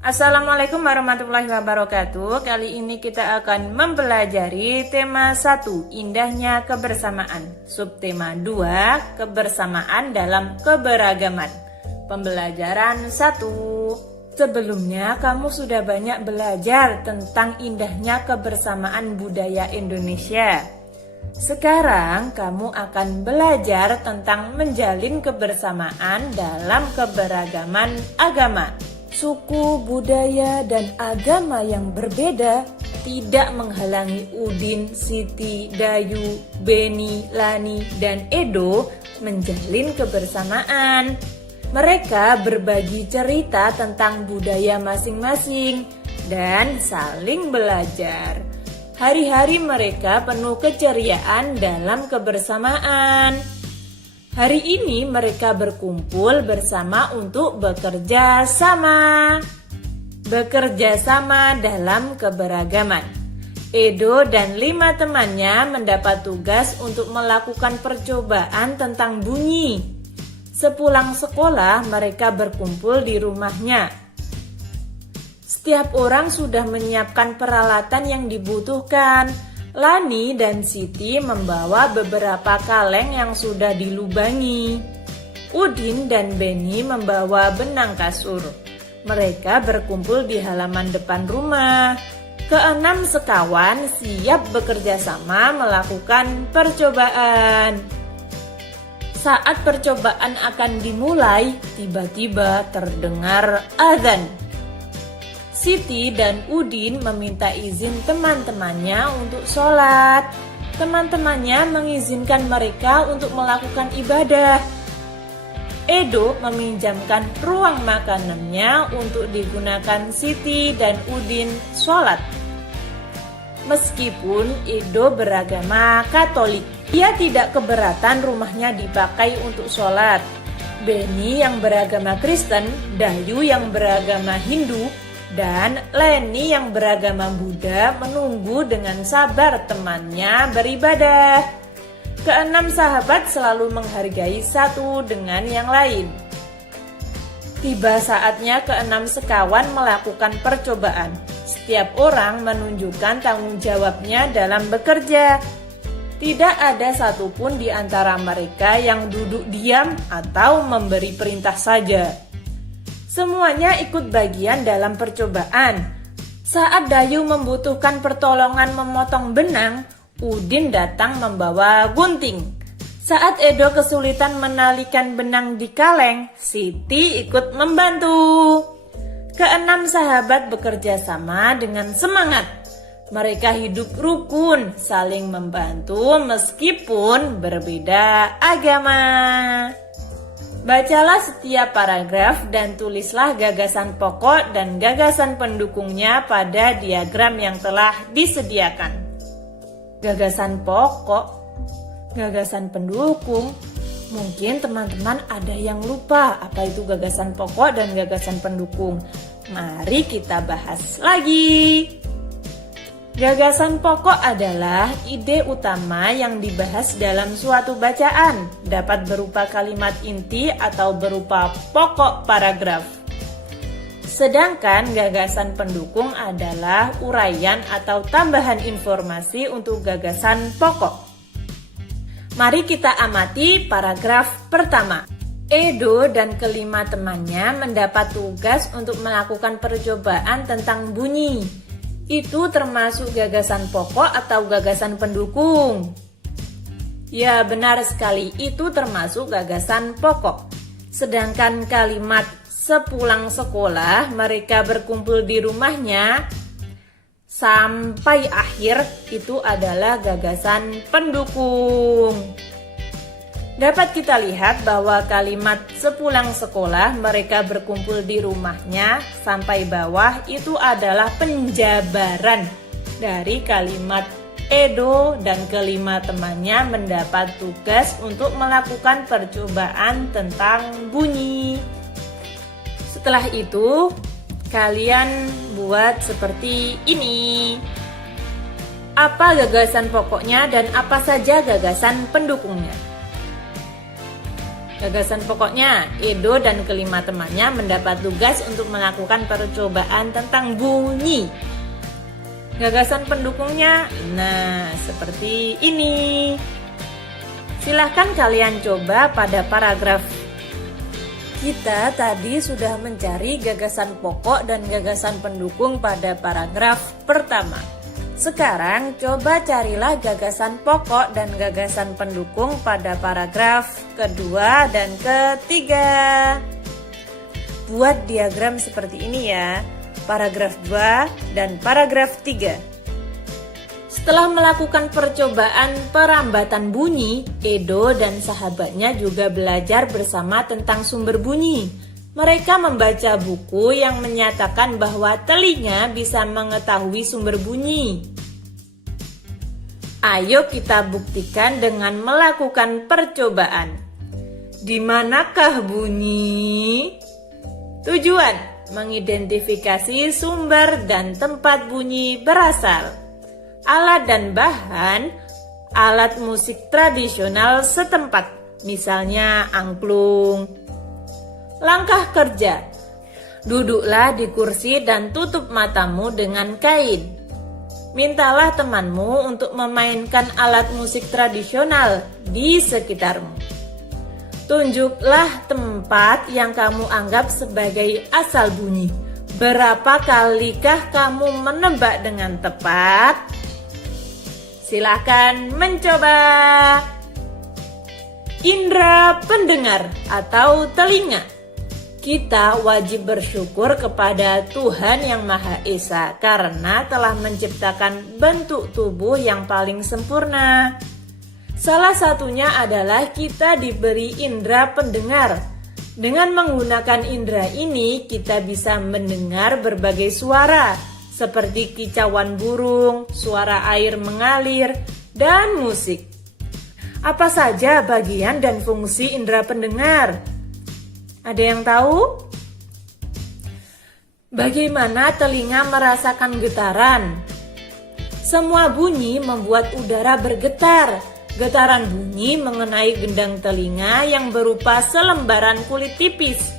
Assalamualaikum warahmatullahi wabarakatuh. Kali ini kita akan mempelajari tema 1, indahnya kebersamaan. Subtema 2, kebersamaan dalam keberagaman. Pembelajaran 1. Sebelumnya kamu sudah banyak belajar tentang indahnya kebersamaan budaya Indonesia. Sekarang kamu akan belajar tentang menjalin kebersamaan dalam keberagaman agama. Suku, budaya, dan agama yang berbeda tidak menghalangi Udin, Siti, Dayu, Beni, Lani, dan Edo menjalin kebersamaan. Mereka berbagi cerita tentang budaya masing-masing dan saling belajar. Hari-hari mereka penuh keceriaan dalam kebersamaan. Hari ini mereka berkumpul bersama untuk bekerja sama. Bekerja sama dalam keberagaman. Edo dan 5 temannya mendapat tugas untuk melakukan percobaan tentang bunyi. Sepulang sekolah, mereka berkumpul di rumahnya. Setiap orang sudah menyiapkan peralatan yang dibutuhkan. Lani dan Siti membawa beberapa kaleng yang sudah dilubangi. Udin dan Beni membawa benang kasur. Mereka berkumpul di halaman depan rumah. Keenam sekawan siap bekerja sama melakukan percobaan. Saat percobaan akan dimulai, tiba-tiba terdengar azan. Siti dan Udin meminta izin teman-temannya untuk sholat. Teman-temannya mengizinkan mereka untuk melakukan ibadah. Edo meminjamkan ruang makanannya untuk digunakan Siti dan Udin sholat. Meskipun Edo beragama Katolik, ia tidak keberatan rumahnya dipakai untuk sholat. Beni yang beragama Kristen, Dayu yang beragama Hindu, dan Leni yang beragama Buddha menunggu dengan sabar temannya beribadah. Keenam sahabat selalu menghargai satu dengan yang lain. Tiba saatnya keenam sekawan melakukan percobaan. Setiap orang menunjukkan tanggung jawabnya dalam bekerja. Tidak ada satupun di antara mereka yang duduk diam atau memberi perintah saja. Semuanya ikut bagian dalam percobaan. Saat Dayu membutuhkan pertolongan memotong benang, Udin datang membawa gunting. Saat Edo kesulitan menalikan benang di kaleng, Siti ikut membantu. Keenam sahabat bekerja sama dengan semangat. Mereka hidup rukun, saling membantu meskipun berbeda agama. Bacalah setiap paragraf dan tulislah gagasan pokok dan gagasan pendukungnya pada diagram yang telah disediakan. Gagasan pokok, gagasan pendukung. Mungkin teman-teman ada yang lupa apa itu gagasan pokok dan gagasan pendukung. Mari kita bahas lagi. Gagasan pokok adalah ide utama yang dibahas dalam suatu bacaan, dapat berupa kalimat inti atau berupa pokok paragraf. Sedangkan gagasan pendukung adalah uraian atau tambahan informasi untuk gagasan pokok. Mari kita amati paragraf pertama. Edo dan kelima temannya mendapat tugas untuk melakukan percobaan tentang bunyi. Itu termasuk gagasan pokok atau gagasan pendukung? Ya, benar sekali, itu termasuk gagasan pokok. Sedangkan kalimat sepulang sekolah mereka berkumpul di rumahnya sampai akhir itu adalah gagasan pendukung. Dapat kita lihat bahwa kalimat sepulang sekolah mereka berkumpul di rumahnya sampai bawah itu adalah penjabaran dari kalimat Edo dan kelima temannya mendapat tugas untuk melakukan percobaan tentang bunyi. Setelah itu, kalian buat seperti ini. Apa gagasan pokoknya dan apa saja gagasan pendukungnya? Gagasan pokoknya, Edo dan kelima temannya mendapat tugas untuk melakukan percobaan tentang bunyi. Gagasan pendukungnya, nah seperti ini. Silahkan kalian coba pada paragraf. Kita tadi sudah mencari gagasan pokok dan gagasan pendukung pada paragraf pertama. Sekarang coba carilah gagasan pokok dan gagasan pendukung pada paragraf kedua dan ketiga. Buat diagram seperti ini ya, paragraf 2 dan paragraf 3. Setelah melakukan percobaan perambatan bunyi, Edo dan sahabatnya juga belajar bersama tentang sumber bunyi. Mereka membaca buku yang menyatakan bahwa telinga bisa mengetahui sumber bunyi. Ayo kita buktikan dengan melakukan percobaan. Di manakah bunyi? Tujuan: mengidentifikasi sumber dan tempat bunyi berasal. Alat dan bahan: alat musik tradisional setempat, misalnya angklung. Langkah kerja: duduklah di kursi dan tutup matamu dengan kain. Mintalah temanmu untuk memainkan alat musik tradisional di sekitarmu. Tunjuklah tempat yang kamu anggap sebagai asal bunyi. Berapa kalikah kamu menebak dengan tepat? Silahkan mencoba. Indra pendengar atau telinga. Kita wajib bersyukur kepada Tuhan Yang Maha Esa karena telah menciptakan bentuk tubuh yang paling sempurna. Salah satunya adalah kita diberi indera pendengar. Dengan menggunakan indera ini, kita bisa mendengar berbagai suara, seperti kicauan burung, suara air mengalir, dan musik. Apa saja bagian dan fungsi indera pendengar? Ada yang tahu? Bagaimana telinga merasakan getaran? Semua bunyi membuat udara bergetar. Getaran bunyi mengenai gendang telinga yang berupa selembaran kulit tipis.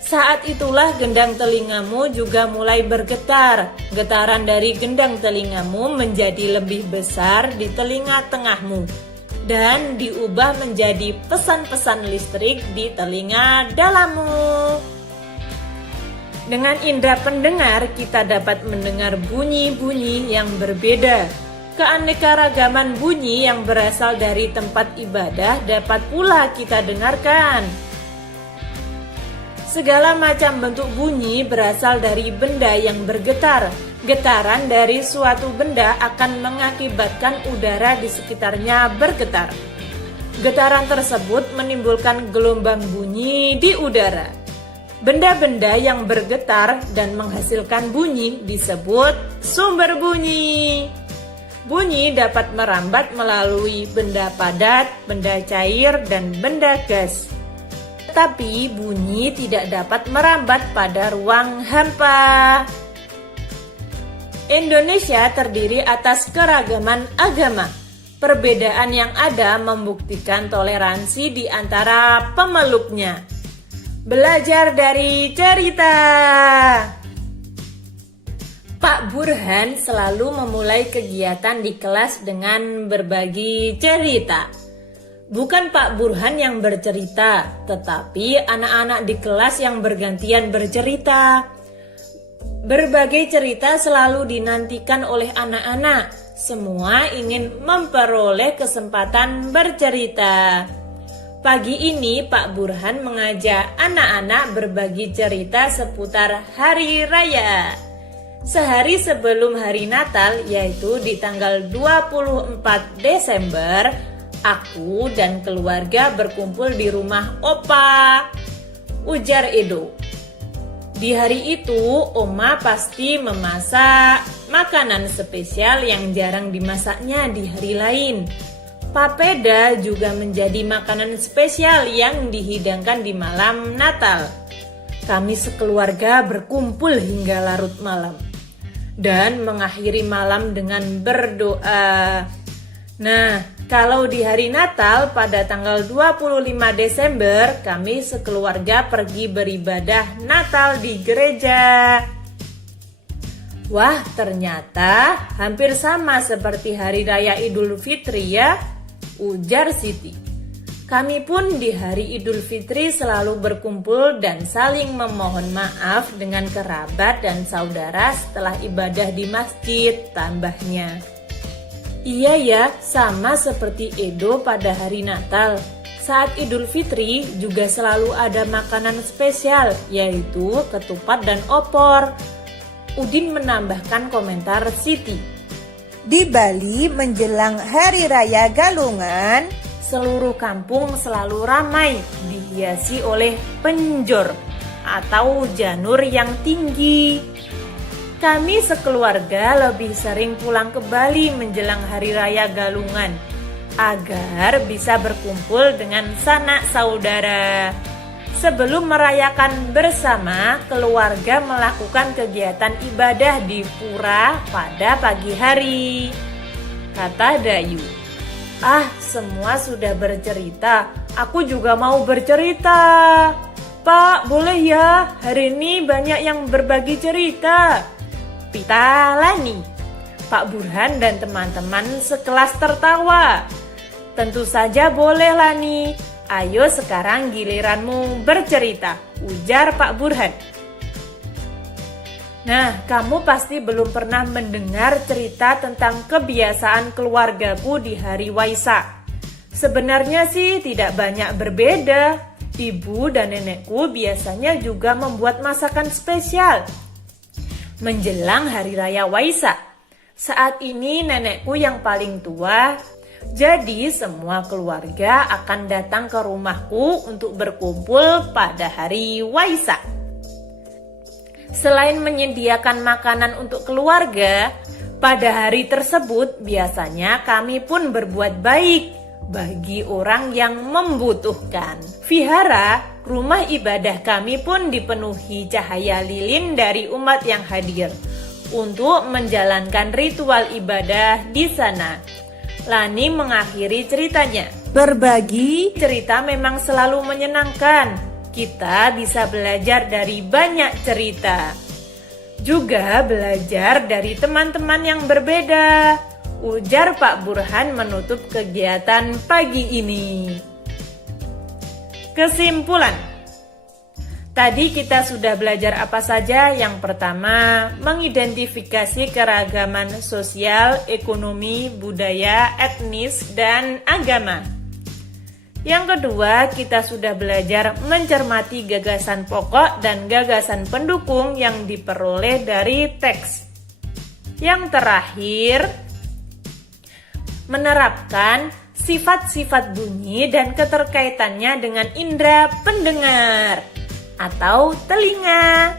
Saat itulah gendang telingamu juga mulai bergetar. Getaran dari gendang telingamu menjadi lebih besar di telinga tengahmu dan diubah menjadi pesan-pesan listrik di telinga dalammu. Dengan indera pendengar, kita dapat mendengar bunyi-bunyi yang berbeda. Keanekaragaman bunyi yang berasal dari tempat ibadah dapat pula kita dengarkan. Segala macam bentuk bunyi berasal dari benda yang bergetar. Getaran dari suatu benda akan mengakibatkan udara di sekitarnya bergetar. Getaran tersebut menimbulkan gelombang bunyi di udara. Benda-benda yang bergetar dan menghasilkan bunyi disebut sumber bunyi. Bunyi dapat merambat melalui benda padat, benda cair, dan benda gas. Tetapi bunyi tidak dapat merambat pada ruang hampa. Indonesia terdiri atas keragaman agama. Perbedaan yang ada membuktikan toleransi di antara pemeluknya. Belajar dari cerita. Pak Burhan selalu memulai kegiatan di kelas dengan berbagi cerita. Bukan Pak Burhan yang bercerita, tetapi anak-anak di kelas yang bergantian bercerita. Berbagai cerita selalu dinantikan oleh anak-anak. Semua ingin memperoleh kesempatan bercerita. Pagi ini Pak Burhan mengajak anak-anak berbagi cerita seputar Hari Raya. Sehari sebelum hari Natal, yaitu di tanggal 24 Desember, aku dan keluarga berkumpul di rumah Opa, ujar Edo. Di hari itu, Oma pasti memasak makanan spesial yang jarang dimasaknya di hari lain. Papeda juga menjadi makanan spesial yang dihidangkan di malam Natal. Kami sekeluarga berkumpul hingga larut malam dan mengakhiri malam dengan berdoa. Nah, Kalau di hari Natal pada tanggal 25 Desember, kami sekeluarga pergi beribadah Natal di gereja. Wah, ternyata hampir sama seperti Hari Raya Idul Fitri ya, ujar Siti. Kami pun di hari Idul Fitri selalu berkumpul dan saling memohon maaf dengan kerabat dan saudara setelah ibadah di masjid, tambahnya. Iya ya, sama seperti Edo pada hari Natal. Saat Idul Fitri juga selalu ada makanan spesial, yaitu ketupat dan opor. Udin menambahkan komentar Siti. Di Bali menjelang Hari Raya Galungan, Seluruh kampung selalu ramai, dihiasi oleh penjor atau janur yang tinggi. Kami sekeluarga lebih sering pulang ke Bali menjelang Hari Raya Galungan agar bisa berkumpul dengan sanak saudara. Sebelum merayakan bersama, keluarga melakukan kegiatan ibadah di pura pada pagi hari, kata Dayu. Ah, semua sudah bercerita. Aku juga mau bercerita. Pak, boleh ya? Hari ini banyak yang berbagi cerita. Pita Lani. Pak Burhan dan teman-teman sekelas tertawa. Tentu saja boleh, Lani. Ayo sekarang giliranmu bercerita, ujar Pak Burhan. Nah, kamu pasti belum pernah mendengar cerita tentang kebiasaan keluargaku di hari Waisak. Sebenarnya sih tidak banyak berbeda. Ibu dan nenekku biasanya juga membuat masakan spesial menjelang hari raya Waisak. Saat ini nenekku yang paling tua, jadi semua keluarga akan datang ke rumahku untuk berkumpul pada hari Waisak. Selain menyediakan makanan untuk keluarga, pada hari tersebut biasanya kami pun berbuat baik bagi orang yang membutuhkan. Vihara, rumah ibadah kami pun dipenuhi cahaya lilin dari umat yang hadir untuk menjalankan ritual ibadah di sana. Lani mengakhiri ceritanya. Berbagi cerita memang selalu menyenangkan. Kita bisa belajar dari banyak cerita. Juga belajar dari teman-teman yang berbeda, ujar Pak Burhan menutup kegiatan pagi ini. Kesimpulan. Tadi kita sudah belajar apa saja? Yang pertama, mengidentifikasi keragaman sosial, ekonomi, budaya, etnis, dan agama. Yang kedua, kita sudah belajar mencermati gagasan pokok dan gagasan pendukung yang diperoleh dari teks. Yang terakhir, menerapkan sifat-sifat bunyi dan keterkaitannya dengan indera pendengar atau telinga.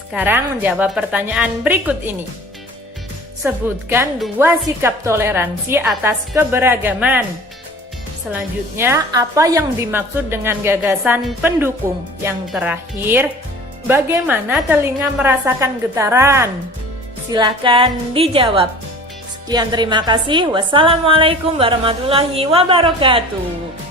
Sekarang menjawab pertanyaan berikut ini. Sebutkan 2 sikap toleransi atas keberagaman. Selanjutnya, apa yang dimaksud dengan gagasan pendukung? Yang terakhir, bagaimana telinga merasakan getaran? Silakan dijawab. Sekian, terima kasih. Wassalamualaikum warahmatullahi wabarakatuh.